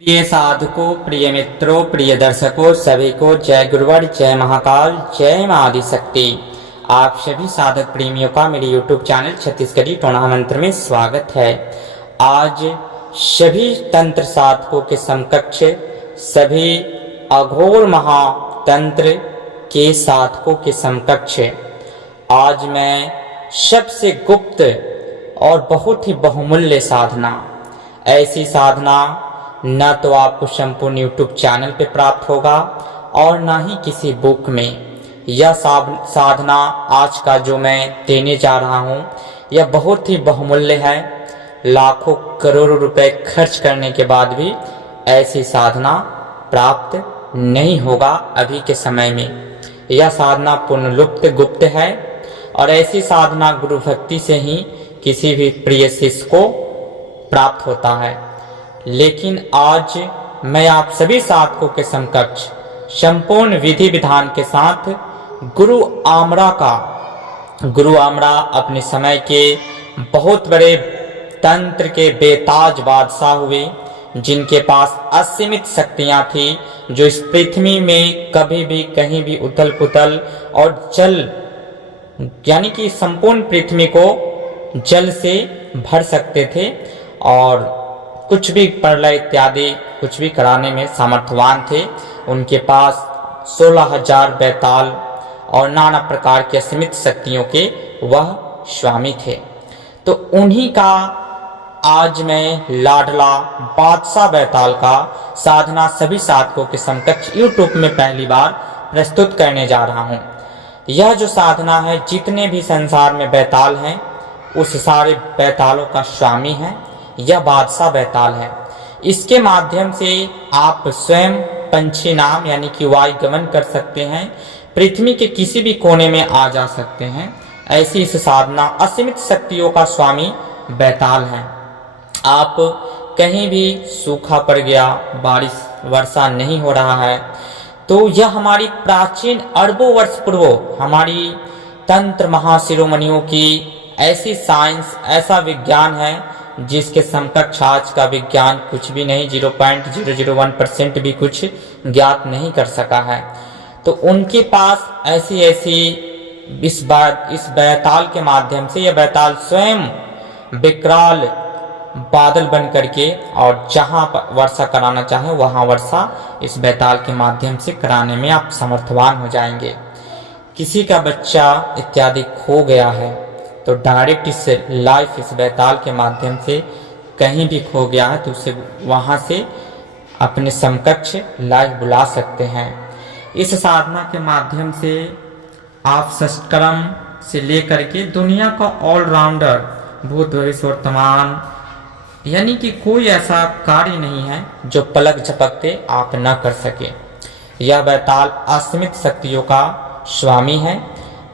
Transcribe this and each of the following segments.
प्रिय साधकों, प्रिय मित्रों, प्रिय दर्शकों, सभी को जय गुरुवर, जय महाकाल, जय मां आदिशक्ति। आप सभी साधक प्रेमियों का मेरे YouTube चैनल छत्तीसगढ़ी टोना मंत्र में स्वागत है। आज सभी तंत्र साधकों के समकक्ष, सभी अघोर महातंत्र के साधकों के समकक्ष आज मैं सबसे गुप्त और बहुत ही बहुमूल्य साधना, ऐसी साधना न तो आपको संपूर्ण YouTube चैनल पे प्राप्त होगा और ना ही किसी बुक में। यह साधना आज का जो मैं देने जा रहा हूँ यह बहुत ही बहुमूल्य है। लाखों करोड़ों रुपए खर्च करने के बाद भी ऐसी साधना प्राप्त नहीं होगा अभी के समय में। यह साधना पुनर्लुप्त गुप्त है और ऐसी साधना गुरु भक्ति से ही किसी भी प्रिय शिष्य को प्राप्त होता है। लेकिन आज मैं आप सभी साधकों के समकक्ष संपूर्ण विधि विधान के साथ गुरु आमरा अपने समय के बहुत बड़े तंत्र के बेताज बादशाह हुए, जिनके पास असीमित शक्तियां थी, जो इस पृथ्वी में कभी भी कहीं भी उथल पुथल और जल यानी कि संपूर्ण पृथ्वी को जल से भर सकते थे और कुछ भी प्रलय इत्यादि कुछ भी कराने में सामर्थ्यवान थे। उनके पास 16,000 बैताल और नाना प्रकार की असीमित शक्तियों के वह स्वामी थे। तो उन्हीं का आज मैं लाडला बादशाह बैताल का साधना सभी साधकों के समकक्ष YouTube में पहली बार प्रस्तुत करने जा रहा हूँ। यह जो साधना है, जितने भी संसार में बैताल हैं उस सारे बैतालों का स्वामी है, यह बादशाह बैताल है। इसके माध्यम से आप स्वयं पंछी नाम यानी कि वायु गमन कर सकते हैं, पृथ्वी के किसी भी कोने में आ जा सकते हैं। ऐसी इस साधना असीमित शक्तियों का स्वामी बैताल है। आप कहीं भी सूखा पड़ गया, बारिश वर्षा नहीं हो रहा है, तो यह हमारी प्राचीन अरबों वर्ष पूर्व हमारी तंत्र महाशिरोमणियों की ऐसी साइंस, ऐसा विज्ञान है जिसके समकक्ष आज का विज्ञान कुछ भी नहीं, 0.001% भी कुछ ज्ञात नहीं कर सका है। तो उनके पास ऐसी इस बैताल के माध्यम से यह बैताल स्वयं विकराल बादल बन करके और जहां वर्षा कराना चाहे वहां वर्षा इस बैताल के माध्यम से कराने में आप समर्थवान हो जाएंगे। किसी का बच्चा इत्यादि खो गया है तो डायरेक्ट इस बैताल के माध्यम से कहीं भी खो गया है तो उसे वहां से अपने समकक्ष लाइव बुला सकते हैं। इस साधना के माध्यम से आप षष्ठकर्म से लेकर के दुनिया का ऑलराउंडर, भूत भविष्य वर्तमान, यानी कि कोई ऐसा कार्य नहीं है जो पलक झपकते आप न कर सके। यह बैताल असीमित शक्तियों का स्वामी है।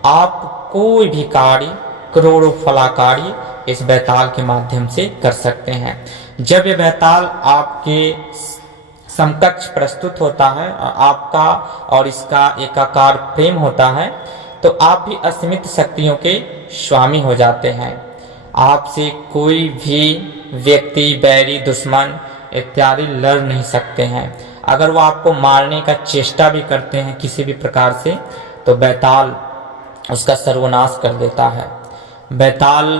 आप कोई भी कार्य, करोड़ों फलाकारी इस बैताल के माध्यम से कर सकते हैं। जब यह बैताल आपके समकक्ष प्रस्तुत होता है और आपका और इसका एकाकार प्रेम होता है तो आप भी असीमित शक्तियों के स्वामी हो जाते हैं। आपसे कोई भी व्यक्ति, बैरी, दुश्मन इत्यादि लड़ नहीं सकते हैं। अगर वो आपको मारने का चेष्टा भी करते हैं किसी भी प्रकार से तो बैताल उसका सर्वनाश कर देता है। बैताल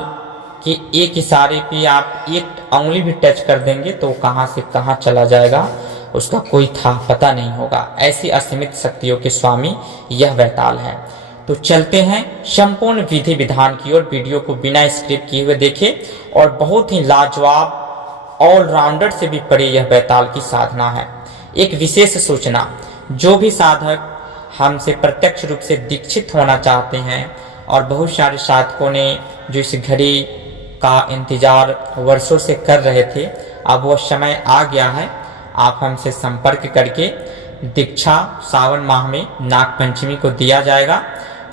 के एक इशारे पे आप एक उंगली भी टच कर देंगे तो कहां से कहां चला जाएगा उसका कोई था पता नहीं होगा। ऐसी असीमित शक्तियों के स्वामी यह बैताल है। तो चलते हैं संपूर्ण विधि विधान की ओर। वीडियो को बिना स्क्रिप्ट किए हुए देखें और बहुत ही लाजवाब ऑलराउंडर से भी परे यह बैताल की साधना है। एक विशेष सूचना, जो भी साधक हमसे प्रत्यक्ष रूप से दीक्षित होना चाहते हैं और बहुत सारे साधकों ने जो इस घड़ी का इंतजार वर्षों से कर रहे थे, अब वह समय आ गया है। आप हमसे संपर्क करके दीक्षा सावन माह में नाग पंचमी को दिया जाएगा।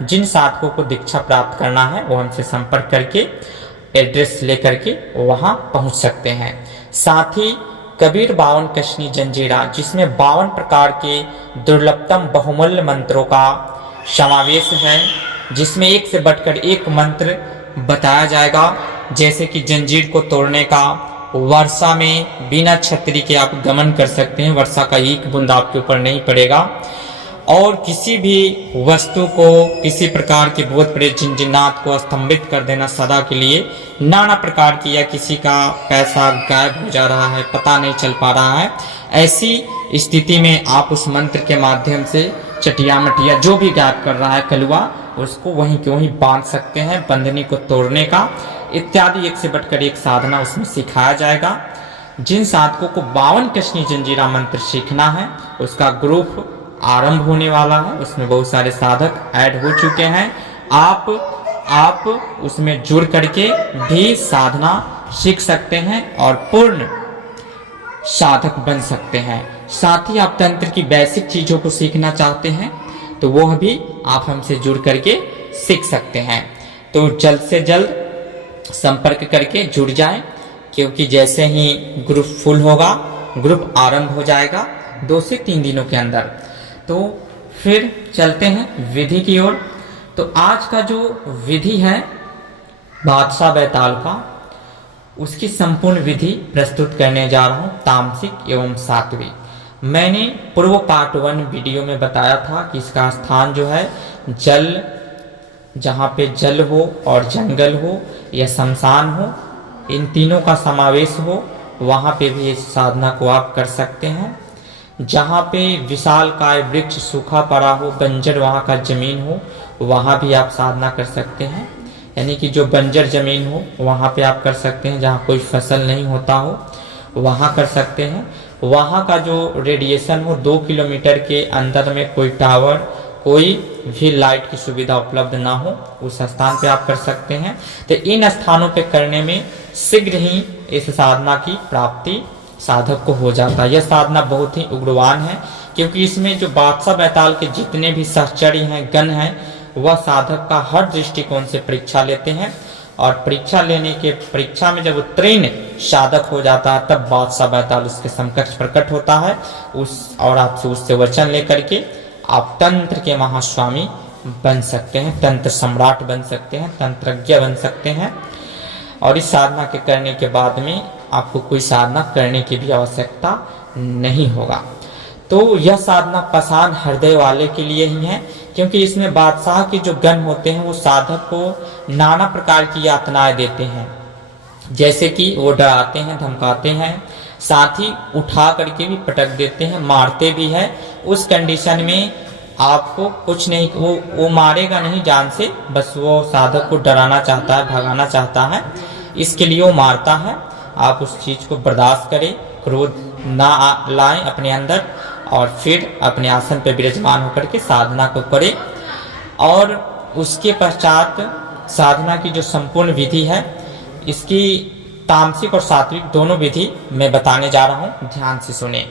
जिन साधकों को दीक्षा प्राप्त करना है वो हमसे संपर्क करके एड्रेस लेकर के वहां पहुंच सकते हैं। साथ ही कबीर 52 कशनी जंजीरा, जिसमें 52 प्रकार के दुर्लभतम बहुमूल्य मंत्रों का समावेश है, जिसमें एक से बढ़कर एक मंत्र बताया जाएगा, जैसे कि जंजीर को तोड़ने का, वर्षा में बिना छतरी के आप गमन कर सकते हैं, वर्षा का एक बूंद आपके ऊपर नहीं पड़ेगा। और किसी भी वस्तु को, किसी प्रकार के भूत प्रेत जिन्नात को स्तंभित कर देना सदा के लिए, नाना प्रकार की, या किसी का पैसा गायब हो जा रहा है, पता नहीं चल पा रहा है, ऐसी स्थिति में आप उस मंत्र के माध्यम से चटिया मटिया जो भी गायब कर रहा है कलुआ, उसको वहीं के वहीं बांध सकते हैं। बंधनी को तोड़ने का इत्यादि एक से बढ़कर एक साधना उसमें सिखाया जाएगा। जिन साधकों को 52 कशनी जंजीरा मंत्र सीखना है, उसका ग्रुप आरंभ होने वाला है। उसमें बहुत सारे साधक ऐड हो चुके हैं। आप उसमें जुड़ करके भी साधना सीख सकते हैं और पूर्ण साधक बन सकते हैं। साथ ही आप तंत्र की बेसिक चीजों को सीखना चाहते हैं तो वह भी आप हमसे जुड़ करके सीख सकते हैं। तो जल्द से जल्द संपर्क करके जुड़ जाएं, क्योंकि जैसे ही ग्रुप फुल होगा, ग्रुप आरंभ हो जाएगा 2 से 3 दिनों के अंदर। तो फिर चलते हैं विधि की ओर। तो आज का जो विधि है बादशाह बैताल का, उसकी संपूर्ण विधि प्रस्तुत करने जा रहा हूं, तामसिक एवं सात्विक। मैंने पूर्व पार्ट 1 वीडियो में बताया था कि इसका स्थान जो है जल, जहाँ पे जल हो और जंगल हो या शमशान हो, इन तीनों का समावेश हो, वहाँ पे भी इस साधना को आप कर सकते हैं। जहाँ पे विशालकाय वृक्ष सूखा पड़ा हो, बंजर वहाँ का जमीन हो, वहाँ भी आप साधना कर सकते हैं। यानी कि जो बंजर जमीन हो वहाँ पे आप कर सकते हैं, जहाँ कोई फसल नहीं होता हो वहाँ कर सकते हैं। वहाँ का जो रेडिएशन हो 2 किलोमीटर के अंदर में कोई टावर, कोई भी लाइट की सुविधा उपलब्ध ना हो, उस स्थान पे आप कर सकते हैं। तो इन स्थानों पे करने में शीघ्र ही इस साधना की प्राप्ति साधक को हो जाता है। यह साधना बहुत ही उग्रवान है, क्योंकि इसमें जो बादशाह बैताल के जितने भी सहचर्य हैं, गण हैं, वह साधक का हर दृष्टिकोण से परीक्षा लेते हैं। और परीक्षा में जब उत्तीर्ण साधक हो जाता है, तब बादशाह बैताल उसके समकक्ष प्रकट होता है और आपसे उससे वचन लेकर के आप तंत्र के महास्वामी बन सकते हैं, तंत्र सम्राट बन सकते हैं, तंत्रज्ञ बन सकते हैं। और इस साधना के करने के बाद में आपको कोई साधना करने की भी आवश्यकता नहीं होगा। तो यह साधना पाषाण हृदय वाले के लिए ही है, क्योंकि इसमें बादशाह के जो गण होते हैं वो साधक को नाना प्रकार की यातनाएं देते हैं। जैसे कि वो डराते हैं, धमकाते हैं, साथ ही उठा करके भी पटक देते हैं, मारते भी है। उस कंडीशन में आपको कुछ नहीं, वो मारेगा नहीं जान से, बस वो साधक को डराना चाहता है, भगाना चाहता है, इसके लिए वो मारता है। आप उस चीज को बर्दाश्त करें, क्रोध ना लाएं अपने अंदर, और फिर अपने आसन पर विराजमान होकर के साधना को करें। और उसके पश्चात साधना की जो संपूर्ण विधि है, इसकी तामसिक और सात्विक दोनों विधि मैं बताने जा रहा हूं, ध्यान से सुने।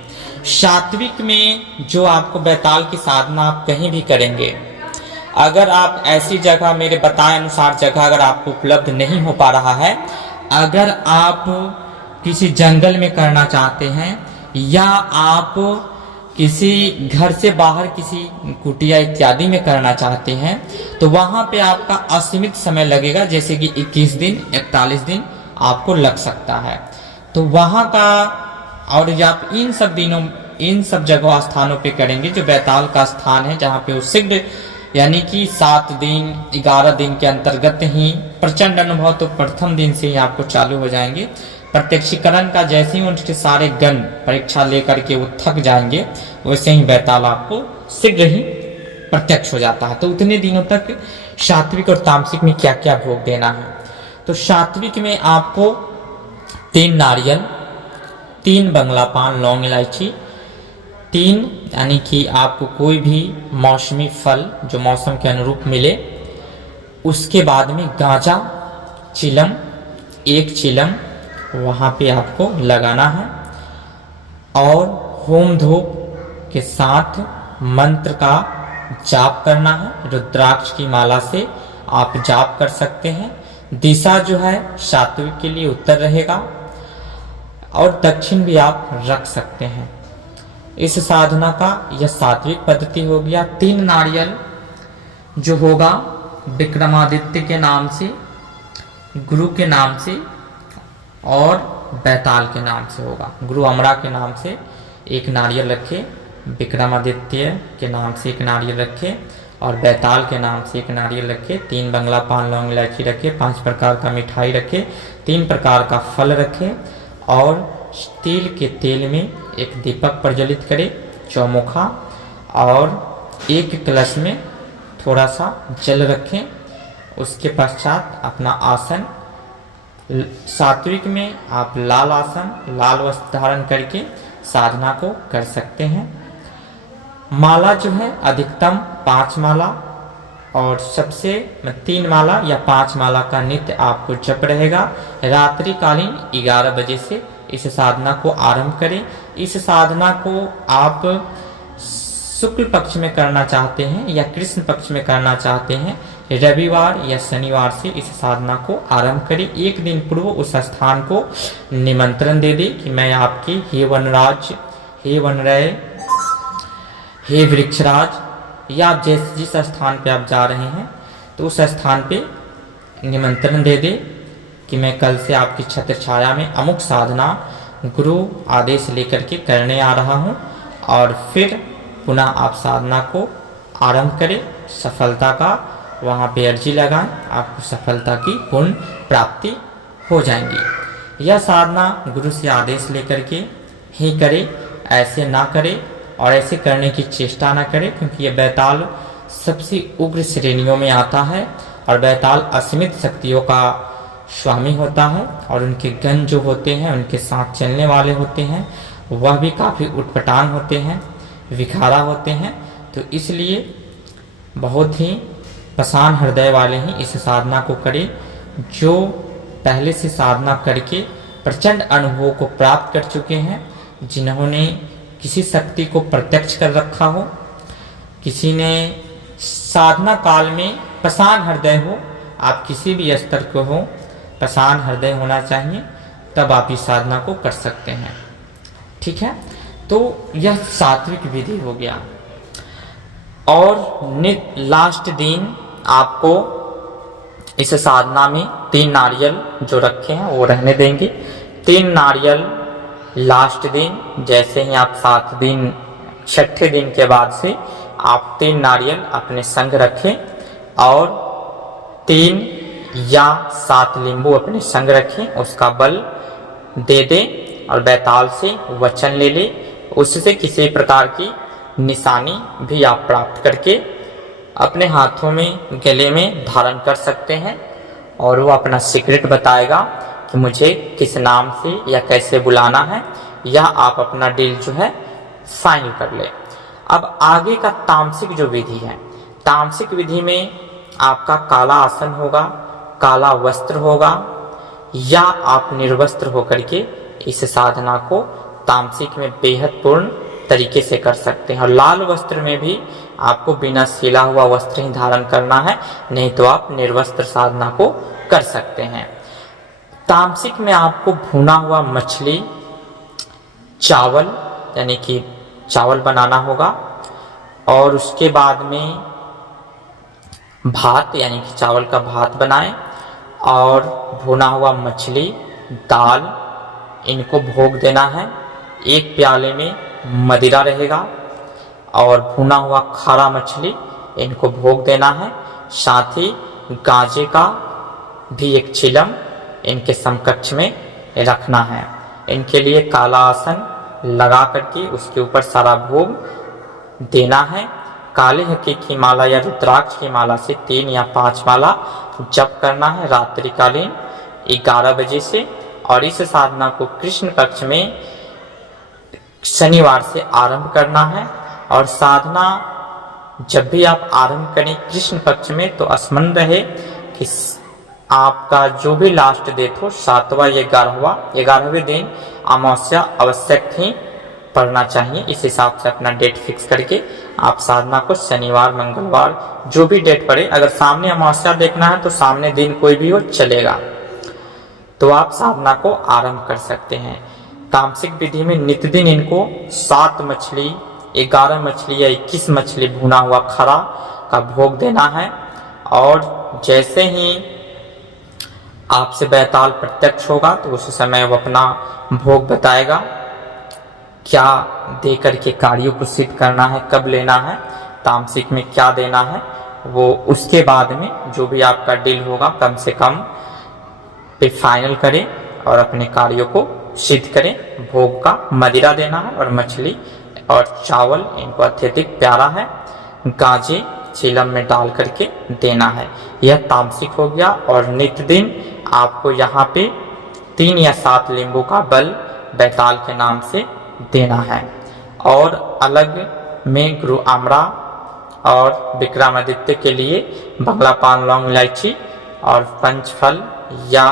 सात्विक में जो आपको बैताल की साधना आप कहीं भी करेंगे, अगर आप ऐसी जगह, मेरे बताए अनुसार जगह अगर आपको उपलब्ध नहीं हो पा रहा है, अगर आप किसी जंगल में करना चाहते हैं या आप किसी घर से बाहर किसी कुटिया इत्यादि में करना चाहते हैं, तो वहां पे आपका असीमित समय लगेगा, जैसे कि 21 दिन 41 दिन आपको लग सकता है। तो वहां का, और आप इन सब दिनों, इन सब जगह स्थानों पे करेंगे जो बैताल का स्थान है, जहाँ पे वो शीघ्र, यानी कि 7 दिन 11 दिन के अंतर्गत ही प्रचंड अनुभव तो प्रथम दिन से ही आपको चालू हो जाएंगे। प्रत्यक्षीकरण का जैसे ही उनके सारे गण परीक्षा लेकर के वो थक जाएंगे, वैसे ही बैताल आपको शीघ्र ही प्रत्यक्ष हो जाता है। तो उतने दिनों तक सात्विक और तामसिक में क्या क्या भोग देना है। तो सात्विक में आपको 3 नारियल, 3 बंगला पान, लौंग इलायची, 3 यानी कि आपको कोई भी मौसमी फल जो मौसम के अनुरूप मिले, उसके बाद में गांजा चिलम, 1 चिलम वहाँ पे आपको लगाना है, और होम धूप के साथ मंत्र का जाप करना है। रुद्राक्ष की माला से आप जाप कर सकते हैं। दिशा जो है सात्विक के लिए उत्तर रहेगा, और दक्षिण भी आप रख सकते हैं। इस साधना का यह सात्विक पद्धति हो गया। 3 नारियल जो होगा विक्रमादित्य के नाम से, गुरु के नाम से, और बैताल के नाम से होगा। गुरु अमरा के नाम से एक नारियल रखे, विक्रमादित्य के नाम से एक नारियल रखे और बैताल के नाम से एक नारियल रखे, 3 बंगला पान लौंग इलायची रखे, 5 प्रकार का मिठाई रखे, 3 प्रकार का फल रखे और तिल के तेल में एक दीपक प्रज्वलित करे चौमुखा और एक कलश में थोड़ा सा जल रखें। उसके पश्चात अपना आसन सात्विक में आप लाल आसन लाल वस्त्र धारण करके साधना को कर सकते हैं। माला जो है अधिकतम 5 माला और सबसे 3 माला या 5 माला का नित्य आपको जप रहेगा। रात्रि कालीन 11 बजे से इस साधना को आरंभ करें। इस साधना को आप शुक्ल पक्ष में करना चाहते हैं या कृष्ण पक्ष में करना चाहते हैं, रविवार या शनिवार से इस साधना को आरंभ करें। एक दिन पूर्व उस स्थान को निमंत्रण दे दें कि मैं आपके हे वनराज, हे वनरय, हे वृक्षराज या आप जिस स्थान पे आप जा रहे हैं तो उस स्थान पे निमंत्रण दे दे कि मैं कल से आपकी छत्र छाया में अमुक साधना गुरु आदेश लेकर के करने आ रहा हूँ और फिर पुनः आप साधना को आरंभ करें। सफलता का वहाँ पे अर्जी लगाएं, आपको सफलता की पूर्ण प्राप्ति हो जाएंगी। यह साधना गुरु से आदेश लेकर के ही करें, ऐसे ना करें और ऐसे करने की चेष्टा ना करें क्योंकि यह बैताल सबसे उग्र श्रेणियों में आता है और बैताल असीमित शक्तियों का स्वामी होता है और उनके गण जो होते हैं, उनके साथ चलने वाले होते हैं, वह भी काफ़ी उटपटांग होते हैं, विखारा होते हैं। तो इसलिए बहुत ही पसान हृदय वाले ही इस साधना को करें जो पहले से साधना करके प्रचंड अनुभव को प्राप्त कर चुके हैं, जिन्होंने किसी शक्ति को प्रत्यक्ष कर रखा हो, किसी ने साधना काल में पसान हृदय हो। आप किसी भी स्तर को हो, पसान हृदय होना चाहिए, तब आप इस साधना को कर सकते हैं। ठीक है, तो यह सात्विक विधि हो गया। और लास्ट दिन आपको इस साधना में 3 नारियल जो रखे हैं वो रहने देंगे। 3 नारियल लास्ट दिन, जैसे ही आप 7 दिन 6ठे दिन के बाद से आप 3 नारियल अपने संग रखें और 3 या 7 नींबू अपने संग रखें, उसका बल दे दें और बैताल से वचन ले ले। उससे किसी प्रकार की निशानी भी आप प्राप्त करके अपने हाथों में गले में धारण कर सकते हैं और वो अपना सीक्रेट बताएगा कि मुझे किस नाम से या कैसे बुलाना है, यह आप अपना डील जो है फाइनल कर ले। अब आगे का तामसिक जो विधि है, तामसिक विधि में आपका काला आसन होगा, काला वस्त्र होगा या आप निर्वस्त्र होकर के इस साधना को तामसिक में बेहद पूर्ण तरीके से कर सकते हैं। और लाल वस्त्र में भी आपको बिना सिला हुआ वस्त्र ही धारण करना है, नहीं तो आप निर्वस्त्र साधना को कर सकते हैं। तामसिक में आपको भुना हुआ मछली, चावल यानी कि चावल बनाना होगा और उसके बाद में भात यानी कि चावल का भात बनाएं और भुना हुआ मछली, दाल, इनको भोग देना है। 1 प्याले में मदिरा रहेगा और भुना हुआ खारा मछली, इनको भोग देना है। साथ ही गांजे का भी 1 चिलम इनके समकक्ष में रखना है। इनके लिए काला आसन लगा करके उसके ऊपर सारा भोग देना है। काले हक्के की माला या रुद्राक्ष की माला से 3 या 5 माला जप करना है रात्रिकालीन 11 बजे से। और इस साधना को कृष्ण पक्ष में शनिवार से आरंभ करना है। और साधना जब भी आप आरंभ करें कृष्ण पक्ष में तो स्मरण रहे कि आपका जो भी लास्ट डेट हो 7वां या 11वें दिन अमावस्या आवश्यक ही पढ़ना चाहिए। इस हिसाब से अपना डेट फिक्स करके आप साधना को शनिवार, मंगलवार जो भी डेट पड़े, अगर सामने अमावस्या देखना है तो सामने दिन कोई भी हो चलेगा, तो आप साधना को आरंभ कर सकते हैं। तामसिक विधि में नित्य दिन इनको 7 मछली, 11 मछली या 21 मछली भुना हुआ खरा का भोग देना है। और जैसे ही आपसे बैताल प्रत्यक्ष होगा तो उस समय वो अपना भोग बताएगा, क्या दे करके कार्यों को सिद्ध करना है, कब लेना है, तामसिक में क्या देना है, वो उसके बाद में जो भी आपका डील होगा कम से कम पे फाइनल करें और अपने कार्यों को सिद्ध करें। भोग का मदिरा देना है और मछली और चावल इनको अत्यधिक प्यारा है, गाजे चीलम में डाल करके देना है। यह तामसिक हो गया। और नित्य दिन आपको यहाँ पे 3 या 7 लींबू का बल बैताल के नाम से देना है। और अलग में गुरु आमरा और विक्रमादित्य के लिए बंगला पान, लौंग, इलायची और पंचफल या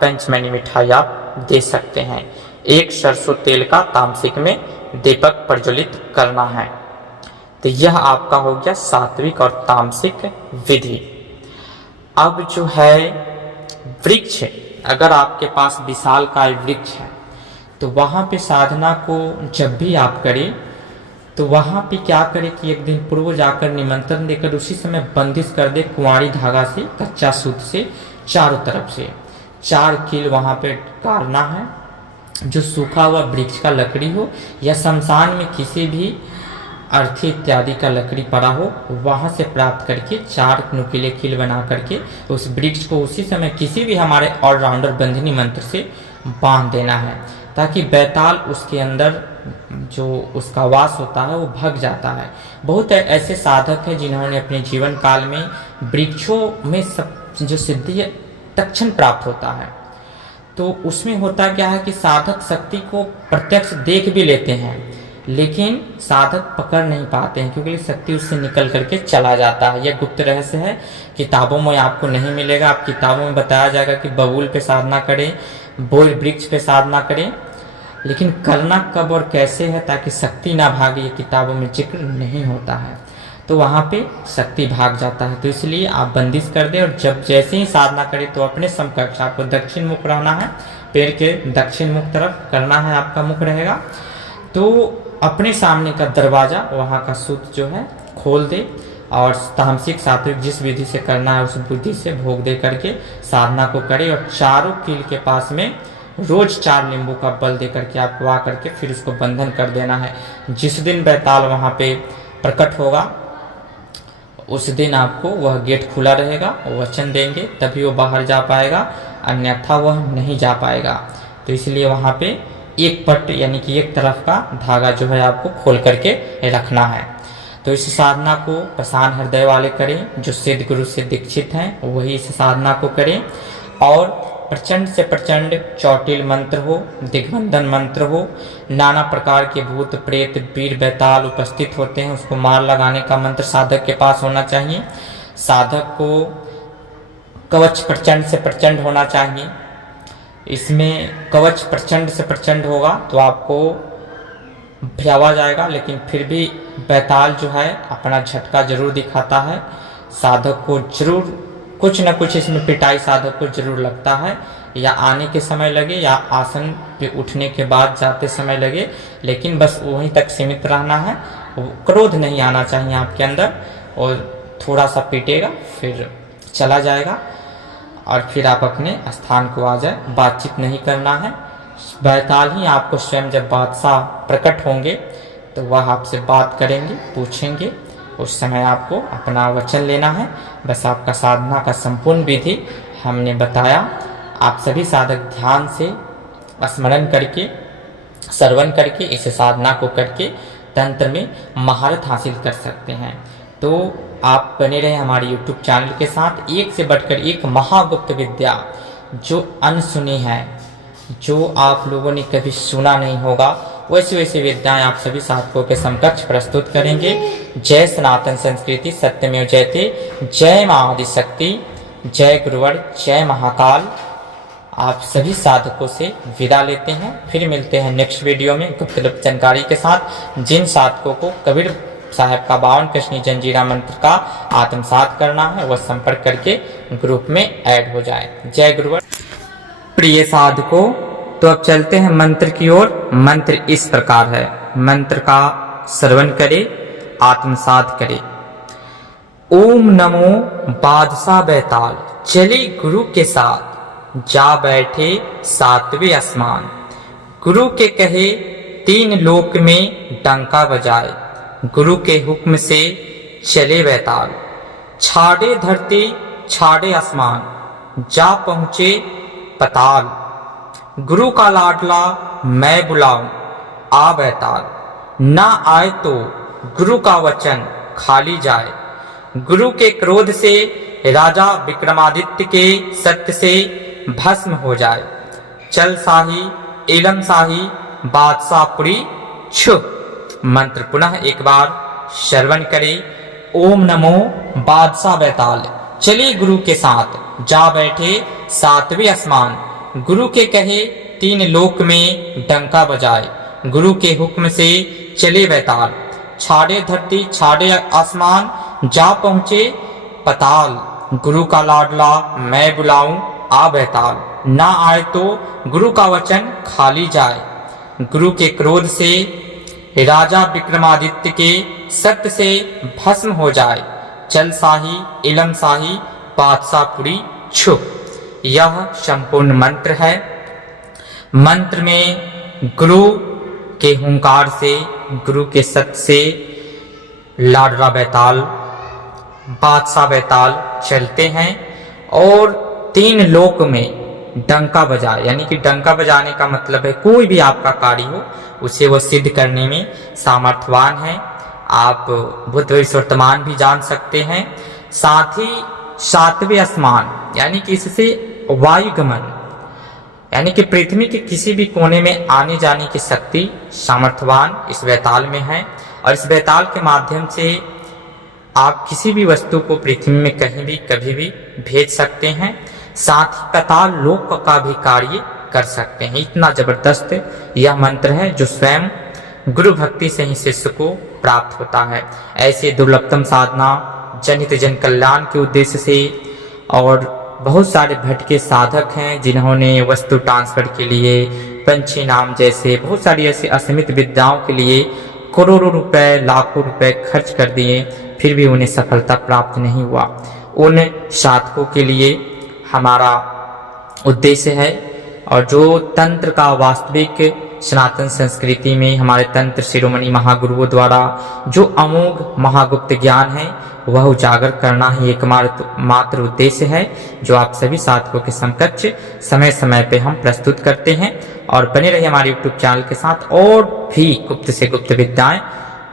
पंचमनी मिठाई आप दे सकते हैं। एक सरसों तेल का तामसिक में दीपक प्रज्वलित करना है। तो यह आपका हो गया सात्विक और तामसिक विधि। अब जो है वृक्ष, अगर आपके पास विशालकाय वृक्ष है तो वहाँ पे साधना को जब भी आप करें तो वहाँ पे क्या करें कि एक दिन पूर्व जाकर निमंत्रण देकर उसी समय बंदिश कर दे कुंवारी धागा से, कच्चा सूत से चारों तरफ से 4 कील वहाँ पे काटना है। जो सूखा हुआ वृक्ष का लकड़ी हो या शमशान में किसी भी अर्थी इत्यादि का लकड़ी पड़ा हो वहाँ से प्राप्त करके 4 नुकीले कील बना करके उस वृक्ष को उसी समय किसी भी हमारे ऑलराउंडर बंधनी मंत्र से बांध देना है, ताकि बैताल उसके अंदर जो उसका वास होता है वो भग जाता है। बहुत ऐसे साधक हैं जिन्होंने अपने जीवन काल में वृक्षों में सब जो सिद्धि तक्षण प्राप्त होता है। तो उसमें होता क्या है कि साधक शक्ति को प्रत्यक्ष देख भी लेते हैं लेकिन साधक पकड़ नहीं पाते हैं, क्योंकि शक्ति उससे निकल करके चला जाता है। यह गुप्त रहस्य है, किताबों में आपको नहीं मिलेगा। आप किताबों में बताया जाएगा कि बबूल पे साधना करें, बोल वृक्ष पे साधना करें, लेकिन करना कब और कैसे है ताकि शक्ति ना भागे, ये किताबों में जिक्र नहीं होता है। तो वहाँ पे शक्ति भाग जाता है। तो इसलिए आप बंदिश कर दें और जब जैसे ही साधना करें तो अपने समकक्ष आपको दक्षिण मुख रहना है, पेड़ के दक्षिण मुख तरफ करना है, आपका मुख रहेगा। तो अपने सामने का दरवाजा वहाँ का सूत जो है खोल दे और तामसिक सात्विक जिस विधि से करना है उस विधि से भोग दे करके साधना को करे। और चारों कील के पास में रोज 4 नींबू का बल दे करके आप वा करके फिर उसको बंधन कर देना है। जिस दिन बैताल वहाँ पे प्रकट होगा उस दिन आपको वह गेट खुला रहेगा, वचन देंगे तभी वो बाहर जा पाएगा, अन्यथा वह नहीं जा पाएगा। तो इसलिए वहाँ पे एक पट यानी कि एक तरफ का धागा जो है आपको खोल करके रखना है। तो इस साधना को प्रसन्न हृदय वाले करें, जो सिद्ध गुरु से दीक्षित हैं वही इस साधना को करें। और प्रचंड से प्रचंड चौटिल मंत्र हो, दिग्बंधन मंत्र हो, नाना प्रकार के भूत प्रेत वीर बैताल उपस्थित होते हैं, उसको मार लगाने का मंत्र साधक के पास होना चाहिए। साधक को कवच प्रचंड से प्रचंड होना चाहिए। इसमें कवच प्रचंड से प्रचंड होगा तो आपको भयावा जाएगा, लेकिन फिर भी बैताल जो है अपना झटका जरूर दिखाता है। साधक को जरूर कुछ न कुछ इसमें पिटाई साधक को जरूर लगता है, या आने के समय लगे या आसन पे उठने के बाद जाते समय लगे, लेकिन बस वहीं तक सीमित रहना है। क्रोध नहीं आना चाहिए आपके अंदर, और थोड़ा सा पीटेगा फिर चला जाएगा और फिर आप अपने स्थान को आ जाए। बातचीत नहीं करना है। बैताल ही आपको स्वयं जब बादशाह प्रकट होंगे तो वह आपसे बात करेंगे, पूछेंगे, उस समय आपको अपना वचन लेना है। बस आपका साधना का संपूर्ण विधि हमने बताया। आप सभी साधक ध्यान से स्मरण करके, श्रवण करके, इस साधना को करके तंत्र में महारत हासिल कर सकते हैं। तो आप बने रहे हमारे YouTube चैनल के साथ। एक से बढ़कर एक महागुप्त विद्या जो अनसुनी है, जो आप लोगों ने कभी सुना नहीं होगा, वैसे वैसे विद्याएं आप सभी साधकों के समकक्ष प्रस्तुत करेंगे। जय सनातन संस्कृति, सत्यमेव जयते। जय मां आदिशक्ति, जय गुरुवर, जय महाकाल। आप सभी साधकों से विदा लेते हैं। फिर मिलते हैं नेक्स्ट वीडियो में गुप्त जानकारी के साथ। जिन साधकों को कबीर साहब का 52 कृष्णी जंजीरा मंत्र का आत्मसात करना है वह संपर्क करके ग्रुप में ऐड हो जाए। जय गुरुवर। प्रिय साधकों, तो अब चलते हैं मंत्र की ओर। मंत्र इस प्रकार है, मंत्र का श्रवण करें, आत्मसात करें। ओम नमो बादशाह बैताल, चले गुरु के साथ जा बैठे सातवें आसमान। गुरु के कहे तीन लोक में डंका बजाए, गुरु के हुक्म से चले बैताल। छाड़े धरती छाड़े आसमान, जा पहुँचे पताल। गुरु का लाडला मैं बुलाऊं आ बैताल, ना आए तो गुरु का वचन खाली जाए। गुरु के क्रोध से राजा विक्रमादित्य के सत्य से भस्म हो जाए। चल शाही इलम शाही बादशाहपुरी छु। मंत्र पुनः एक बार श्रवण करें। ओम नमो बादशाह बैताल। चलिए गुरु के साथ जा बैठे सातवें आसमान। गुरु के कहे तीन लोक में डंका बजाए, गुरु के हुक्म से चले बैताल। छाड़े धरती छाड़े आसमान, जा पहुँचे पताल। गुरु का लाडला मैं बुलाऊं आ बैताल, ना आए तो गुरु का वचन खाली जाए। गुरु के क्रोध से राजा विक्रमादित्य के सत्य से भस्म हो जाए। चल शाही इलम शाही बादशाहपुरी छु। यह संपूर्ण मंत्र है। मंत्र में गुरु के हुंकार से, गुरु के सत्य से लाडला बैताल बादशाह बैताल चलते हैं और तीन लोक में डंका बजाए, यानी कि डंका बजाने का मतलब है कोई भी आपका कार्य हो उसे वो सिद्ध करने में सामर्थ्यवान है। आप भूत भविष्य वर्तमान भी जान सकते हैं। साथ ही सातवें आसमान यानी कि इससे वायुगमन यानी कि पृथ्वी के किसी भी कोने में आने जाने की शक्ति सामर्थ्यवान इस बैताल में है और इस बैताल के माध्यम से आप किसी भी वस्तु को पृथ्वी में कहीं भी कभी भी भेज सकते हैं। साथ ही पाताल लोक का भी कार्य कर सकते हैं। इतना जबरदस्त यह मंत्र है जो स्वयं गुरु भक्ति से ही शिष्य को प्राप्त होता है। ऐसे दुर्लभतम साधना जनहित जन कल्याण के उद्देश्य से और बहुत सारे भटके साधक हैं जिन्होंने वस्तु ट्रांसफर के लिए पंछी नाम जैसे बहुत सारी ऐसी असीमित विद्याओं के लिए करोड़ों रुपए लाखों रुपए खर्च कर दिए, फिर भी उन्हें सफलता प्राप्त नहीं हुआ। उन साधकों के लिए हमारा उद्देश्य है और जो तंत्र का वास्तविक सनातन संस्कृति में हमारे तंत्र शिरोमणि महागुरुओं द्वारा जो अमोघ महागुप्त ज्ञान है वह उजागर करना ही एकमात्र उद्देश्य है जो आप सभी साधकों के समकक्ष समय समय पे हम प्रस्तुत करते हैं। और बने रहिए हमारे YouTube चैनल के साथ और भी गुप्त से गुप्त विद्याएं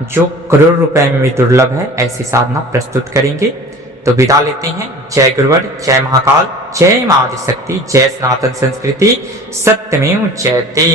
जो करोड़ रुपए में भी दुर्लभ है ऐसी साधना प्रस्तुत करेंगे। तो विदा लेते हैं। जय गुरुवर, जय महाकाल, जय मां आदिशक्ति, जय सनातन संस्कृति, सत्यमेव जयते।